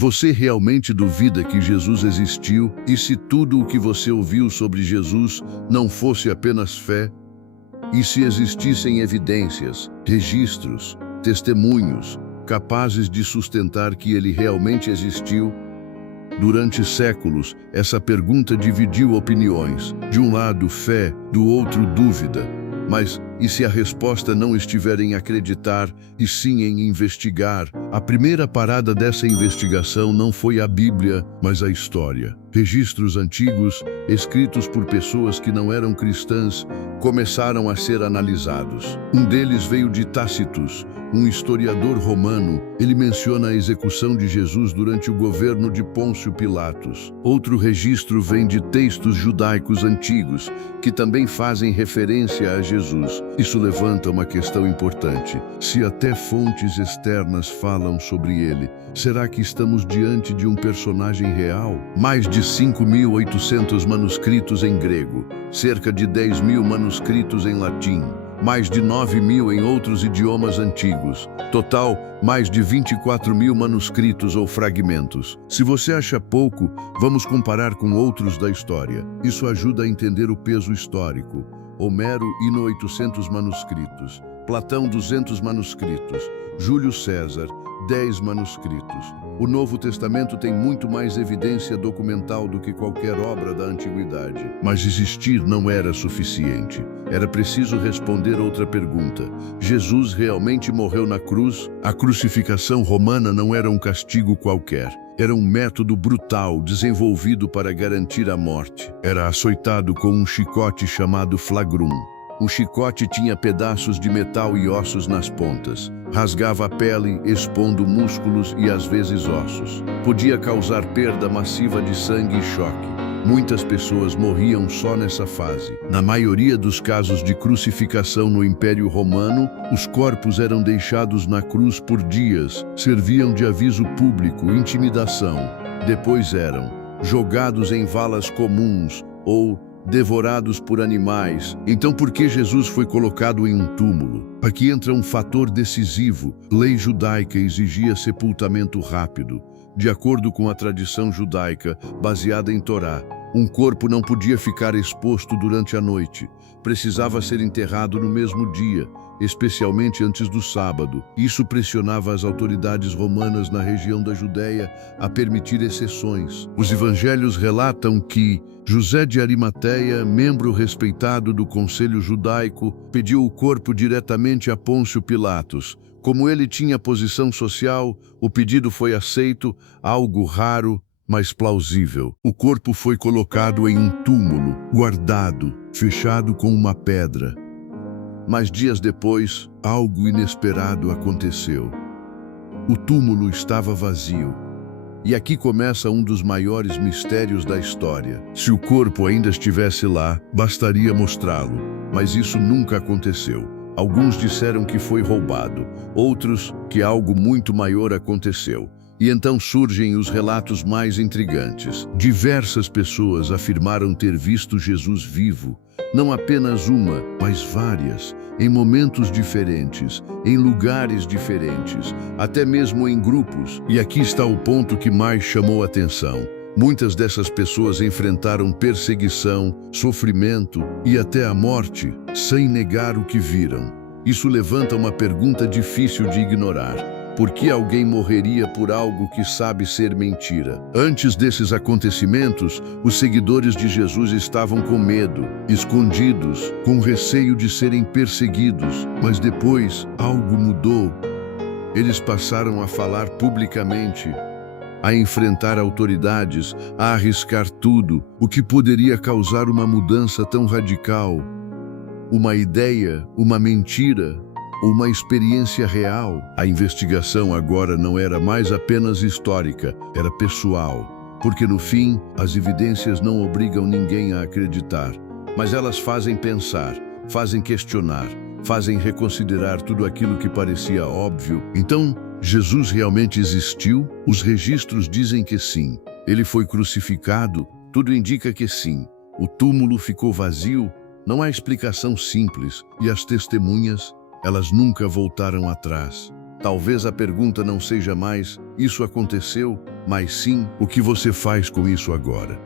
Você realmente duvida que Jesus existiu? E se tudo o que você ouviu sobre Jesus não fosse apenas fé? E se existissem evidências, registros, testemunhos, capazes de sustentar que ele realmente existiu? Durante séculos, essa pergunta dividiu opiniões. De um lado, fé, do outro, dúvida. Mas, e se a resposta não estiver em acreditar, e sim em investigar? A primeira parada dessa investigação não foi a Bíblia, mas a história. Registros antigos, escritos por pessoas que não eram cristãs, começaram a ser analisados. Um deles veio de Tácitus, um historiador romano. Ele menciona a execução de Jesus durante o governo de Pôncio Pilatos. Outro registro vem de textos judaicos antigos, que também fazem referência a Jesus. Isso levanta uma questão importante. Se até fontes externas falam sobre ele, será que estamos diante de um personagem real? Mais de 5.800 manuscritos em grego, cerca de 10.000 manuscritos em latim, mais de 9.000 em outros idiomas antigos. Total, mais de 24.000 manuscritos ou fragmentos. Se você acha pouco, vamos comparar com outros da história. Isso ajuda a entender o peso histórico. Homero, 800 manuscritos. Platão, 200 manuscritos. Júlio César, 10 manuscritos. O Novo Testamento tem muito mais evidência documental do que qualquer obra da antiguidade. Mas existir não era suficiente. Era preciso responder outra pergunta. Jesus realmente morreu na cruz? A crucificação romana não era um castigo qualquer. Era um método brutal desenvolvido para garantir a morte. Era açoitado com um chicote chamado flagrum. O chicote tinha pedaços de metal e ossos nas pontas. Rasgava a pele, expondo músculos e às vezes ossos. Podia causar perda massiva de sangue e choque. Muitas pessoas morriam só nessa fase. Na maioria dos casos de crucificação no Império Romano, os corpos eram deixados na cruz por dias, serviam de aviso público, intimidação. Depois eram jogados em valas comuns ou devorados por animais. Então, por que Jesus foi colocado em um túmulo? Aqui entra um fator decisivo. Lei judaica exigia sepultamento rápido. De acordo com a tradição judaica, baseada em Torá, um corpo não podia ficar exposto durante a noite. Precisava ser enterrado no mesmo dia, especialmente antes do sábado. Isso pressionava as autoridades romanas na região da Judéia a permitir exceções. Os evangelhos relatam que José de Arimateia, membro respeitado do conselho judaico, pediu o corpo diretamente a Pôncio Pilatos. Como ele tinha posição social, o pedido foi aceito, algo raro, mas plausível. O corpo foi colocado em um túmulo, guardado, fechado com uma pedra. Mas dias depois, algo inesperado aconteceu. O túmulo estava vazio. E aqui começa um dos maiores mistérios da história. Se o corpo ainda estivesse lá, bastaria mostrá-lo, mas isso nunca aconteceu. Alguns disseram que foi roubado, outros que algo muito maior aconteceu. E então surgem os relatos mais intrigantes. Diversas pessoas afirmaram ter visto Jesus vivo, não apenas uma, mas várias, em momentos diferentes, em lugares diferentes, até mesmo em grupos. E aqui está o ponto que mais chamou a atenção. Muitas dessas pessoas enfrentaram perseguição, sofrimento e até a morte, sem negar o que viram. Isso levanta uma pergunta difícil de ignorar. Por que alguém morreria por algo que sabe ser mentira? Antes desses acontecimentos, os seguidores de Jesus estavam com medo, escondidos, com receio de serem perseguidos. Mas depois, algo mudou. Eles passaram a falar publicamente, a enfrentar autoridades, a arriscar tudo, o que poderia causar uma mudança tão radical. Uma ideia, uma mentira, uma experiência real. A investigação agora não era mais apenas histórica, era pessoal. Porque no fim, as evidências não obrigam ninguém a acreditar, mas elas fazem pensar, fazem questionar, fazem reconsiderar tudo aquilo que parecia óbvio. Então, Jesus realmente existiu? Os registros dizem que sim. Ele foi crucificado? Tudo indica que sim. O túmulo ficou vazio? Não há explicação simples. E as testemunhas? Elas nunca voltaram atrás. Talvez a pergunta não seja mais, isso aconteceu, mas sim o que você faz com isso agora.